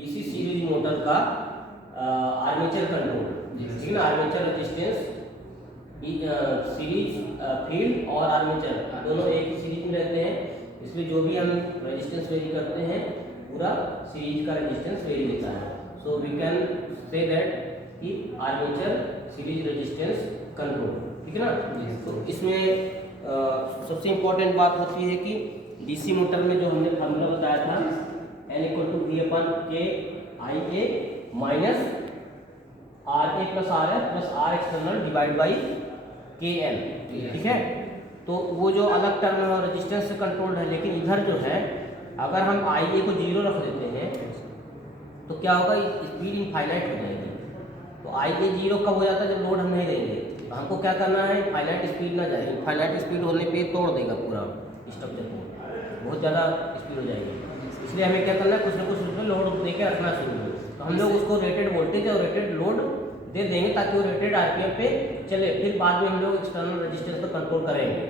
DC series motor का armature control, ठीक ना। आर्मेचर रेजिस्टेंस सीरीज फील्ड और आर्मेचर दोनों एक ही सीरीज में रहते हैं, इसलिए जो भी हम रेजिस्टेंस वेरी करते हैं पूरा सीरीज का रेजिस्टेंस वेरी देता है। So we can say that कि आर्मेचर सीरीज रेजिस्टेंस कंट्रोल, ठीक है ना। तो इसमें सबसे इम्पोर्टेंट बात होती है कि डीसी मोटर में जो हमने फार्मूला बताया था N = V/K IA RA + RF + R external divide by KN, ठीक है। तो वो जो अलग टर्म है रेजिस्टेंस से कंट्रोल्ड है, लेकिन इधर जो है अगर हम IA को 0 रख देते हैं तो क्या होगा, स्पीड इनफाइनाइट हो जाएगी। तो IA 0 कब हो जाता है, जब लोड हम नहीं देंगे। तो हमको क्या करना है, फाइनाइट स्पीड ना जाए, फाइनाइट स्पीड होने पे तोड़ देगा पूरा स्ट्रक्चर को, बहुत ज़्यादा स्पीड हो जाएगी। इसलिए हमें क्या करना है, कुछ ना कुछ उसमें लोड दे के रखना शुरू हो। तो हम लोग उसको रेटेड वोल्टेज और रेटेड लोड दे देंगे ताकि वो रेटेड आरपीएम पे चले, फिर बाद में हम लोग एक्सटर्नल रेजिस्टेंस पर कंट्रोल करेंगे,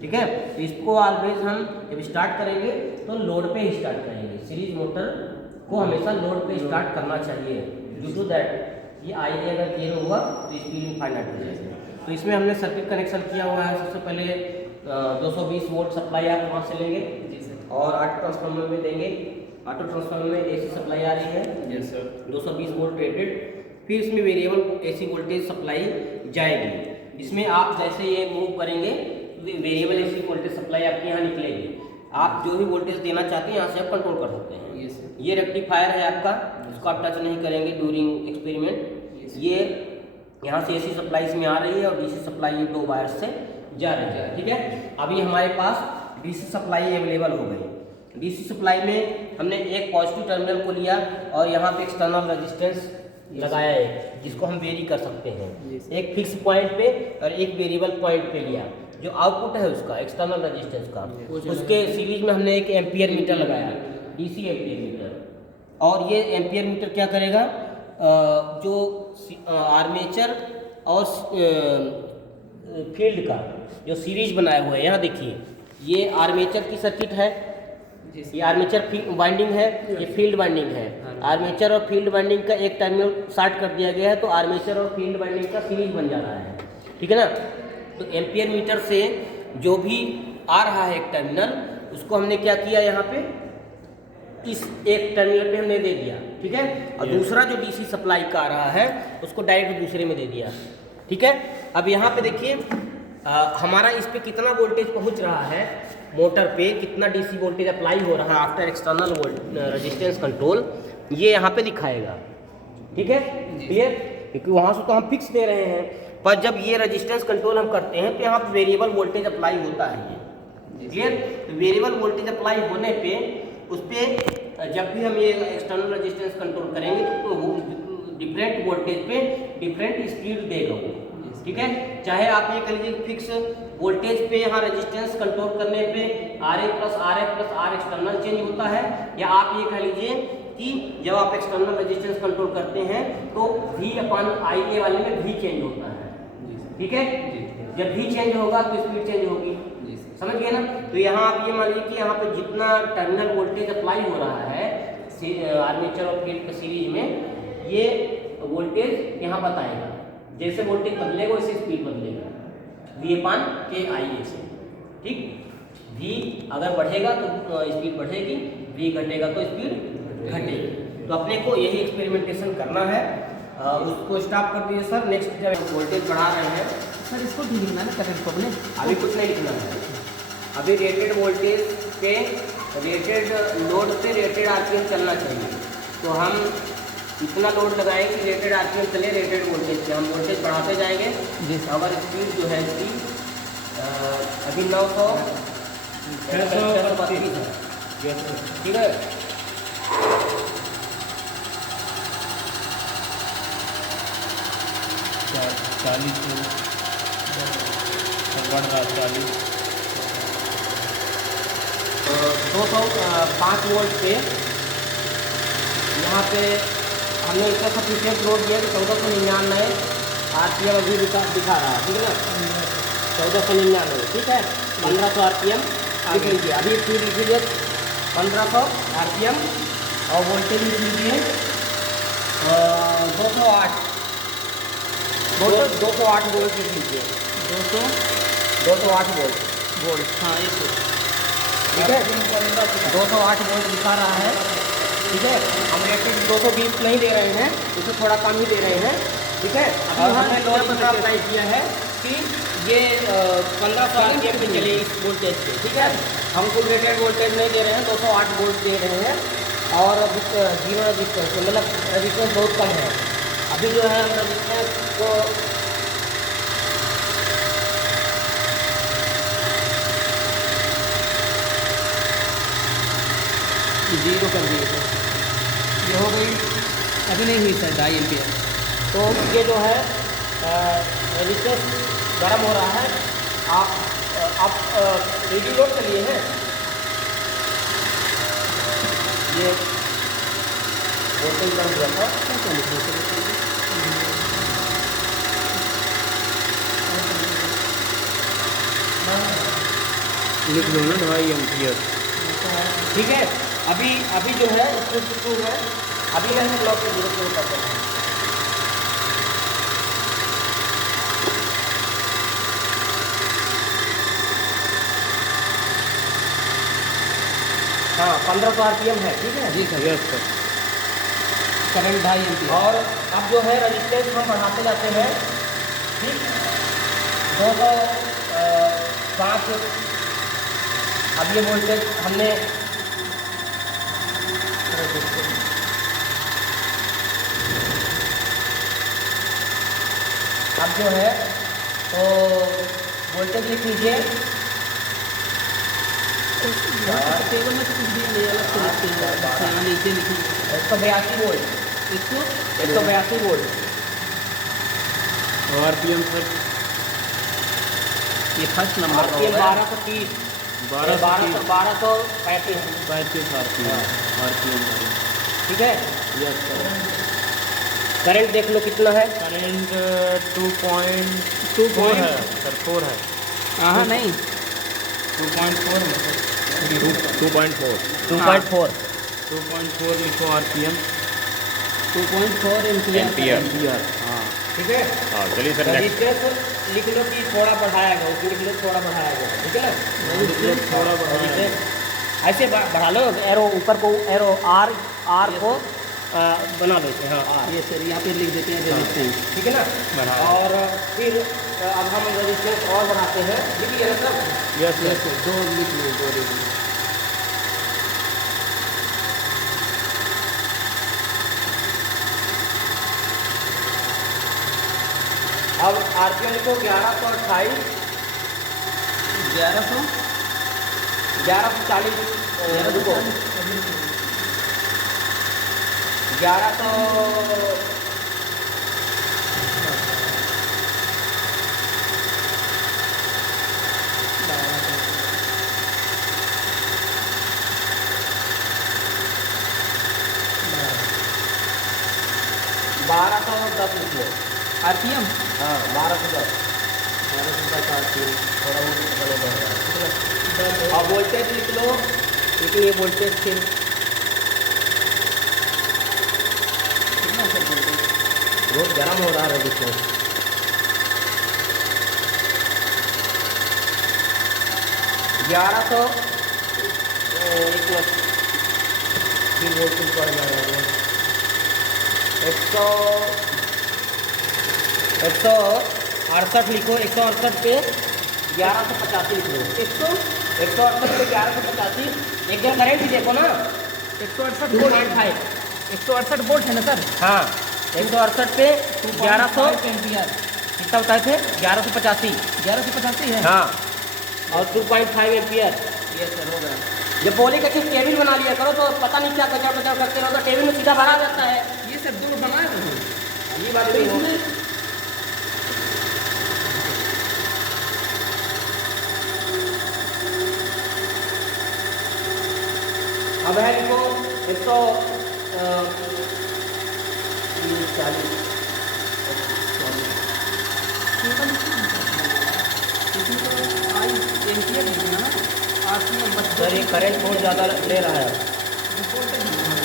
ठीक है। तो इसको ऑलवेज हम जब स्टार्ट करेंगे तो लोड पे ही स्टार्ट करेंगे। सीरीज मोटर को हमेशा लोड पे स्टार्ट करना चाहिए, ड्यू टू दैट ये IA अगर 0 हुआ तो स्पीड इनफाइनाइट हो जाएगी। तो इसमें हमने सर्किट कनेक्शन किया हुआ है। सबसे पहले 220 वोल्ट सप्लाई आप वहाँ से लेंगे और ऑटो ट्रांसफार्मर में देंगे। ऑटो ट्रांसफार्मर में AC सप्लाई आ रही है, यस सर, 220 वोल्ट रेटेड। फिर इसमें वेरिएबल AC वोल्टेज सप्लाई जाएगी। इसमें आप जैसे ये मूव करेंगे वेरिएबल AC वोल्टेज सप्लाई आपके यहाँ निकलेगी। आप जो भी वोल्टेज देना चाहते हैं यहाँ से आप कंट्रोल कर सकते हैं। ये रेक्टिफायर है आपका, इसको आप टच नहीं करेंगे ड्यूरिंग एक्सपेरिमेंट। ये यहाँ से AC सप्लाई इसमें आ रही है और DC सप्लाई ये 2 वायर से जा रही है, ठीक है। अभी हमारे पास DC सप्लाई अवेलेबल हो गई। DC सप्लाई में हमने एक पॉजिटिव टर्मिनल को लिया और यहाँ पे एक्सटर्नल रेजिस्टेंस लगाया है, जिसको हम वेरी कर सकते हैं। एक फिक्स पॉइंट पे और एक वेरिएबल पॉइंट पे लिया। जो आउटपुट है उसका एक्सटर्नल रेजिस्टेंस का, उसके सीरीज में हमने एक एम्पियर मीटर लगाया, DC एम्पियर मीटर। और ये एम्पियर मीटर क्या करेगा, जो आर्मेचर और फील्ड का जो सीरीज बनाया हुआ है, यहाँ देखिए ये आर्मेचर की सर्किट है, ये आर्मेचर वाइंडिंग है, ये फील्ड वाइंडिंग है। आर्मेचर और फील्ड वाइंडिंग का एक टर्मिनल शॉर्ट कर दिया गया है, तो आर्मेचर और फील्ड वाइंडिंग का सीरीज बन जा रहा है, ठीक है ना। तो एम्पियर मीटर से जो भी आ रहा है एक टर्मिनल, उसको हमने क्या किया, यहाँ पे इस एक टर्मिनल पे हमने दे दिया, ठीक है। और दूसरा जो DC सप्लाई का आ रहा है उसको डायरेक्ट दूसरे में दे दिया, ठीक है। अब यहाँ पे देखिए हमारा इस पे कितना वोल्टेज पहुँच रहा है, मोटर पे कितना DC वोल्टेज अप्लाई हो रहा है आफ्टर एक्सटर्नल रेजिस्टेंस कंट्रोल, ये यहाँ पे दिखाएगा, ठीक है, क्लियर। क्योंकि वहाँ से तो हम फिक्स दे रहे हैं, पर जब ये रेजिस्टेंस कंट्रोल हम करते हैं तो यहाँ पे वेरिएबल वोल्टेज अप्लाई होता है, ये क्लियर। तो वेरिएबल वोल्टेज अप्लाई होने पे उस पर जब भी हम ये एक्सटर्नल रेजिस्टेंस कंट्रोल करेंगे तो वो डिफरेंट वोल्टेज पे डिफरेंट स्पीड देगा वो, ठीक है। चाहे आप ये कह लीजिए फिक्स वोल्टेज पे यहाँ रेजिस्टेंस कंट्रोल करने पे RA + RF + R external change होता है, या आप ये कह लीजिए कि जब आप एक्सटर्नल रेजिस्टेंस कंट्रोल करते हैं तो V/IA वाले में V चेंज होता है, ठीक है। जब V चेंज होगा तो स्पीड चेंज होगी, समझ गए ना। तो यहाँ आप ये मान लीजिए कि यहाँ पे जितना टर्मिनल वोल्टेज अप्लाई हो रहा है आर्मेचर और फील्ड के सीरीज में, ये वोल्टेज यहाँ बताएगा। जैसे वोल्टेज बदलेगा वैसे स्पीड बदलेगा V/KIA से, ठीक। V अगर बढ़ेगा तो स्पीड बढ़ेगी, V घटेगा तो स्पीड घटेगी। तो अपने को यही एक्सपेरिमेंटेशन करना है। उसको स्टॉप कर दीजिए सर। नेक्स्ट जब वोल्टेज बढ़ा रहे हैं सर, इसको ठीक लिखना है ना करंट को अपने, अभी कुछ नहीं लिखना है। अभी रेटेड वोल्टेज पे रेटेड लोड पे रेटेड आरपीएम चलना चाहिए। तो हम इतना लोड लगाएंगे कि रेटेड आरपीएम चले, रेटेड वोल्टेज पे हम वोल्टेज बढ़ाते जाएंगे। अगर स्पीड जो है इसकी अभी 932 है, ठीक है। 205 वोल्ट पे यहाँ पे हमने इसका सफिशिएंट लोड दिया तो 1499 आरपीएम अभी दिखा रहा है, ठीक है ना। 1499, ठीक है। 1500 आरपीएम दिख लीजिए, अभी फिर लीजिए 1500 आरपीएम और वोल्टेज लिख लीजिए 208 208 वोल्ट लिख लीजिए। 208 वोल्ट वोल्ट। हाँ ये तो ठीक है, 208 वोल्ट दिखा रहा है। ठीक है, हम रेटेड 220 नहीं दे रहे हैं, इससे थोड़ा कम ही दे रहे हैं। ठीक है, और हमने लोड इतना अप्लाई किया है कि ये 1500 RPM पे चले इस वोल्टेज पे। ठीक है, हम कोई रेटेड वोल्टेज नहीं दे रहे हैं, 208 वोल्ट दे रहे हैं। और जीरो रजिस्टेंस मतलब रजिस्टेंस बहुत कम है। अभी जो है हम रजिस्टेंस को जीरो कर दिए थे, ये हो गई। अभी नहीं हुई सर 2.5 एम्पियर। तो ये जो है रजिस्टेंस गर्म हो रहा है। आप रीडिंग नोट कर लिए हैं? ये वोल्टेज बन गया था। लिख लो ना 2.5 एम्पियर। ठीक है, अभी जो है इसको है, अभी मैं ब्लॉक की जरूरत नहीं करते हैं। हाँ, 1500 RPM है। ठीक है जी sir. Yes sir. Current 2.5 ampere. और अब जो है रजिस्टेंस हम बढ़ाते जाते हैं। ठीक, 205। अब ये वोल्टेज हमने अब जो है तो वोल्टेज लिख लीजिए। टेबल में तो कुछ भी नहीं, अलग से लिखते हैं, यहाँ नीचे लिखेंगे 182 वोल्ट। इसको 182 वोल्ट। RPM सर ये फर्स्ट नंबर का RPM होगा। 1230 1230 1235। 35 RPM। ठीक है, यस सर। करंट देख लो कितना है। करंट 2.4 है सर, 4 है। हाँ नहीं 2.4 है सर। 2.4 2.4। 2.4 लिखो RPM 2.4 एम्पियर। एम्पियर। हाँ ठीक है, हाँ चलिए सर नेक्स्ट। रजिस्टेंस लिख लो कि थोड़ा बढ़ाया गया, उसमें लिख लो थोड़ा बढ़ाया गया। ठीक है ना, थोड़ा बढ़ाया गया। रजिस्टेंस ऐसे बढ़ा लो, एरो ऊपर को, एरो आर को बना लो इसे। हाँ, आर। ये सर यहाँ पे लिख देते हैं रेजिस्टेंस। ठीक है ना, बढ़ाया। और फिर अब हम रजिस्टेंस और बढ़ाते हैं। लिखिए ना सब। Yes yes sir. सर, 2 लिख लो, 2 लिख लो। अब RPM लिखो 1128 1100 1140। रुको, 1100 1210 लिख लो। RPM। हाँ, 1210 RPM थोड़ा बहुत बढ़ रहा है। ठीक है, अब वोल्टेज लिख लो। लेकिन ये वोल्टेज फिर कितना सर वोल्टेज? बहुत गर्म हो रहा है रजिस्टेंस। 1100 एक मिनट, फिर वोल्टेज बढ़ जाएगा। 168 लिखो। 168 पे 1185 लिख लो। 168 पे 1185। एक जन करंट भी देखो ना, 168 वोल्ट। 2.5। 168 वोल्ट है ना सर? हाँ, 168 पे 1100 एम्पियर। कितना बताए थे? 1185। 1185 है। हाँ, और 2.5 एम्पियर। ये सर हो गया। जब बोले कि टेबल बना लिया करो तो पता नहीं क्या कचरा कचरा करते रहो, तो टेबल में सीधा भरा जाता है। ये सर 2 बनाए थे। ये बात तो नहीं हो। इसमें अब है लिखो 140। इसमें तो आई एम्पियर लिखना ना, RPM बस सर ये करंट बहुत ज़्यादा ले रहा है। वोल्टेज लिखना है।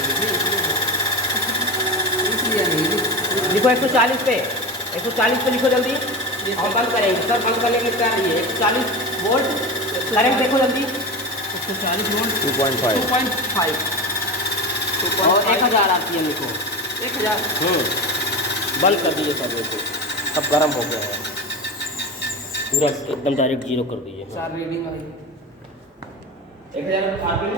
लिखो 140 पे, 140 पे लिखो जल्दी। और बंद करेंगे सर, बंद करने के लिए तैयार रहिए। 140 वोल्ट करंट देखो जल्दी। 140 वोल्ट 2.5 2.5 और 1000 आरपीएम लिखो। 1000 बंद कर दीजिए सब, देखो सब गर्म हो गया है पूरा, एकदम डायरेक्ट जीरो कर दीजिए। 4 रीडिंग आई। 1000 आरपीएम